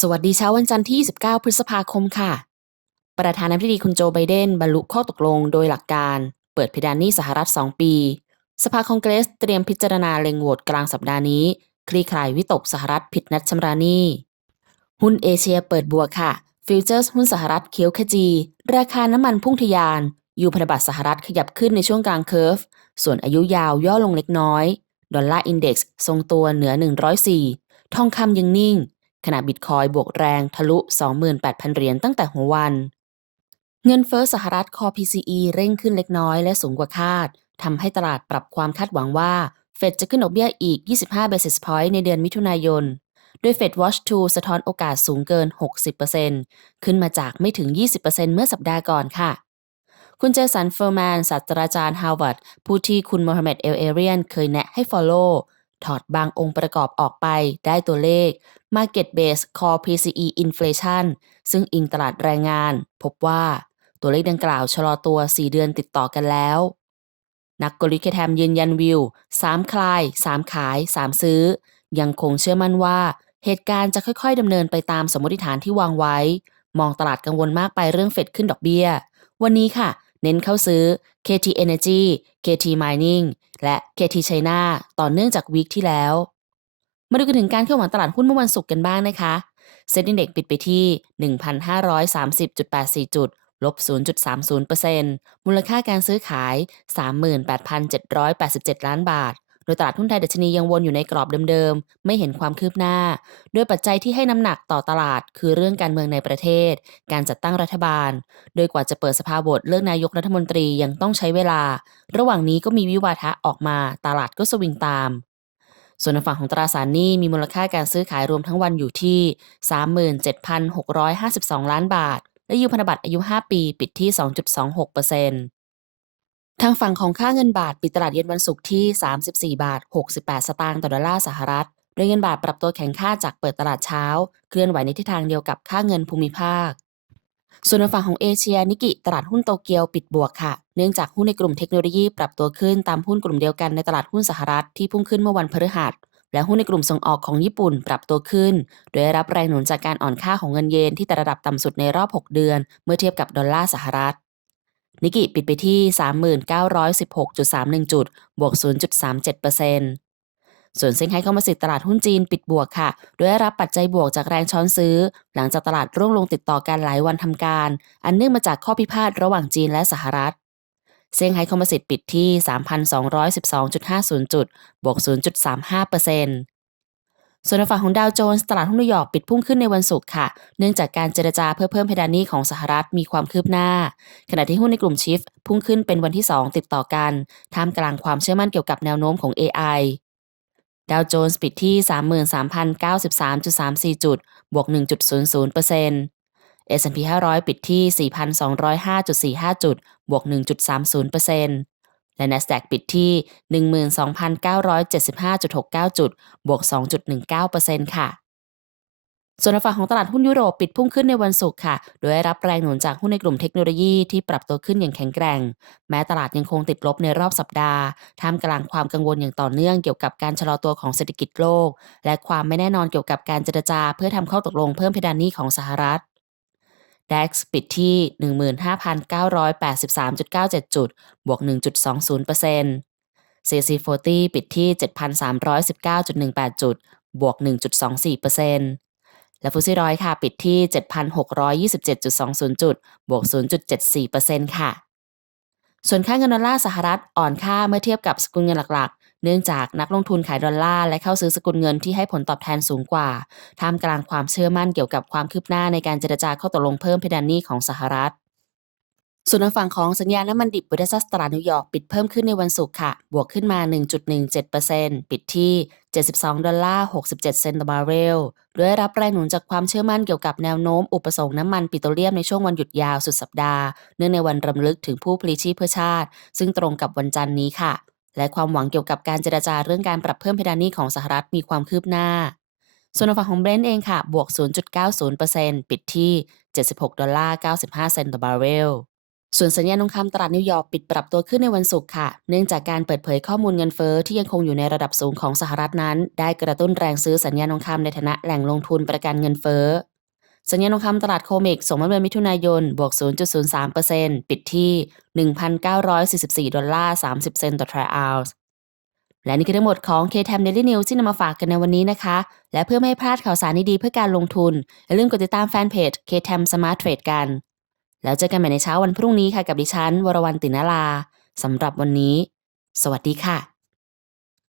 สวัสดีเช้าวันจันทร์ที่ 29 พฤษภาคมค่ะ ประธานาธิบดีคุณโจไบเดน บรรลุข้อตกลงโดยหลักการ เปิดเพดานหนี้สหรัฐ 2 ปี สภาคองเกรสเตรียมพิจารณาเล็งโหวตกลางสัปดาห์นี้ คลี่คลายวิตกสหรัฐผิดนัดชำระหนี้ หุ้นเอเชียเปิดบวกค่ะ ฟิวเจอร์สหุ้นสหรัฐเขียวขจี ราคาน้ำมันพุ่งทะยาน ยูพันธบัตรสหรัฐขยับขึ้นในช่วงกลางเคอร์ฟ ส่วนอายุยาวย่อลงเล็กน้อย ดอลลาร์อินเด็กซ์ทรงตัวเหนือ 104 ทองคำยังนิ่ง ขณะบิตคอยบวกแรงทะลุ 28,000 เหรียญตั้งแต่หัววัน เงินเฟ้อสหรัฐคอ PCE เร่งขึ้นเล็กน้อยและสูงกว่าคาดทำให้ตลาดปรับความคาดหวังว่า เฟดจะขึ้นดอกเบี้ยอีก 25 basis point ในเดือนมิถุนายน โดย Fed Watch 2สะท้อนโอกาสสูงเกิน 60%ขึ้นมาจากไม่ถึง 20%เมื่อสัปดาห์ก่อนค่ะคุณเจสันเฟอร์แมนศาสตราจารย์ฮาร์วาร์ดผู้ที่คุณโมฮัมเหม็ดเอลเอเรียนเคยแนะให้ follow ถอดบางองค์ประกอบออกไปได้ตัวเลข Market Base Core PCE Inflation ซึ่งอิงตลาดแรงงาน พบว่าตัวเลขดังกล่าวชะลอตัว 4 เดือนติดต่อกันแล้ว นักกลยุทธ์แทมยืนยันวิว 3 คลาย 3 ขาย 3 ซื้อ ยังคงเชื่อมั่นว่า เหตุการณ์จะค่อยๆดำเนินไปตามสมมติฐานที่วางไว้ มองตลาดกังวลมากไปเรื่องเฟดขึ้นดอกเบี้ย วันนี้ค่ะ เน้นเข้าซื้อ KT Energy KT Mining และ KT China ต่อเนื่องจากวีคที่แล้ว มาดูกันถึงการเคลื่อนไหวตลาดหุ้นเมื่อวันศุกร์กันบ้างนะคะเซ็นดินเด็กปิดไปที่ 1,530.84 จุด ลบ 0.30%มูลค่าการซื้อขาย 38,787 ล้านบาท โดยตลาดหุ้นไทยดัชนียังวนอยู่ในกรอบเดิมๆ ไม่เห็นความคืบหน้า โดยปัจจัยที่ให้น้ำหนักต่อตลาด คือเรื่องการเมืองในประเทศ การจัดตั้งรัฐบาล โดยกว่าจะเปิดสภาโหวตเลือกนายกรัฐมนตรียังต้องใช้เวลา ระหว่างนี้ก็มีวิวาทะออกมาตลาดก็สวิงตามส่วนในฝั่งของตราสารหนี้มีมูลค่าการซื้อขายรวมทั้งวันอยู่ที่ 37,652 ล้านบาท และยูพันธบัตรอายุ 5 ปีปิดที่ 2.26% ทางฝั่งของค่าเงินบาทปิดตลาดเย็นวันศุกร์ที่ 34 บาท 68 สตางค์ต่อดอลลาร์สหรัฐ โดยเงินบาทปรับตัวแข็งค่าจากเปิดตลาดเช้า เคลื่อนไหวในทิศทางเดียวกับค่าเงินภูมิภาค ส่วนในฝั่งของเอเชียนิกิตลาดหุ้นโตเกียวปิดบวกค่ะ เนื่องจากหุ้นในกลุ่มเทคโนโลยีปรับตัวขึ้นตามหุ้นกลุ่มเดียวกันในตลาดหุ้นสหรัฐที่พุ่งขึ้นเมื่อวันพฤหัสและหุ้นในกลุ่มส่งออกของญี่ปุ่นปรับตัวขึ้น โดยได้รับแรงหนุนจากการอ่อนค่าของเงินเยนที่แต่ระดับต่ำสุดในรอบ 6 เดือน เมื่อเทียบกับดอลลาร์สหรัฐ นิกิปิดไปที่ 3916.31 จุด บวก 0.37%ส่วนเซ็งไฮ้คอมโพสิตลาดหุ้นจีนปิดบวกค่ะ โดยได้รับปัจจัยบวกจากแรงช้อนซื้อ หลังจากตลาดร่วงลงติดต่อกันหลายวันทำการ อันเนื่องมาจากข้อพิพาทระหว่างจีนและสหรัฐเซี่ยงไฮ้คอมโพสิตปิดที่ 3,212.50 จุด บวก 0.35%ส่วนต์ ในฝั่งของดาวโจนส์ตลาดหุ้นนิวยอร์กปิดพุ่งขึ้นในวันศุกร์ค่ะ เนื่องจากการเจรจาเพื่อเพิ่มเพดานหนี้ของสหรัฐมีความคืบหน้า ขณะที่หุ้นในกลุ่มชิฟพุ่งขึ้นเป็นวันที่ 2 ติดต่อกัน ท่ามกลางความเชื่อมั่นเกี่ยวกับแนวโน้มของ AI ดาวโจนส์ปิดที่ 33,093.34 จุด บวก 1.00% S&P 500 ปิดที่ 4,205.45 จุด บวก 1.30% และ NASDAQ ปิดที่ 12,975.69 จุด บวก 2.19%ค่ะ ส่วนฝั่งของตลาดหุ้นยุโรปปิดพุ่งขึ้นในวันศุกร์ค่ะ โดยได้รับแรงหนุนจากหุ้นในกลุ่มเทคโนโลยีที่ปรับตัวขึ้นอย่างแข็งแกร่ง แม้ตลาดยังคงติดลบในรอบสัปดาห์ ท่ามกลางความกังวลอย่างต่อเนื่องเกี่ยวกับการชะลอตัวของเศรษฐกิจโลก และความไม่แน่นอนเกี่ยวกับการเจรจา เพื่อทำข้อตกลงเพิ่มเพดานหนี้ของสหรัฐ DAX ปิดที่ 15,983.97 จุด บวก 1.20% CC 40ปิดที่ 7,319.18 จุด บวก 1.24%และฟุซี่ร้อยค่ะ ปิดที่ 7,627.20 จุด บวก 0.74%ค่ะ ส่วนค่าเงินดอลลาร์สหรัฐอ่อนค่าเมื่อเทียบกับสกุลเงินหลักๆ เนื่องจากนักลงทุนขายดอลลาร์และเข้าซื้อสกุลเงินที่ให้ผลตอบแทนสูงกว่า ท่ามกลางความเชื่อมั่นเกี่ยวกับความคืบหน้าในการเจรจาข้อตกลงเพิ่มเพดานหนี้ของสหรัฐส่วนทางฝั่งของสัญญาณน้ำมันดิบเวสซัสตลานิวยอร์กปิดเพิ่มขึ้นในวันศุกร์ค่ะ บวกขึ้นมา 1.17%ปิดที่ 72 ดอลลาร์ 67 เซนต์ต่อบาร์เรลโดยได้รับแรงหนุนจากความเชื่อมั่นเกี่ยวกับแนวโน้ม อุปสงค์น้ำมันปิโตรเลียมในช่วงวันหยุดยาวสุดสัปดาห์ เนื่องในวันรำลึกถึงผู้พลีชีพเพื่อชาติ ซึ่งตรงกับวันจันทร์นี้ค่ะ และความหวังเกี่ยวกับการเจรจาเรื่องการปรับเพิ่มเพดานหนี้ของสหรัฐมีความคืบหน้า ส่วนฝั่งของเบรนท์เองค่ะ บวก 0.90%ปิดที่ 76 ดอลลาร์ 95 เซนต์ต่อบาร์เรล ส่วนสัญญาณทองคำตลาดนิวยอร์กปิดปรับตัวขึ้นในวันศุกร์ค่ะ เนื่องจากการเปิดเผยข้อมูลเงินเฟ้อที่ยังคงอยู่ในระดับสูงของสหรัฐนั้น ได้กระตุ้นแรงซื้อสัญญาณทองคำในฐานะแหล่งลงทุนประกันเงินเฟ้อ สัญญาณทองคำตลาดโคเมกส่งมาเดือนมิถุนายน บวก 0.03%ปิดที่ 1,944 ดอลลาร์ 30 เซนต์ต่อทรัลล์และนี่คือทั้งหมดของ KTM Daily News ที่นำมาฝากกันในวันนี้นะคะ และเพื่อไม่ให้พลาดข่าวสารดีๆเพื่อการลงทุน อย่าลืมกดติดตามแฟนเพจ KTM Smart Trade กัน แล้วเจอกันใหม่ในเช้าวันพรุ่งนี้ค่ะกับดิฉัน วรวรรณตินาลาสำหรับวันนี้ สวัสดีค่ะ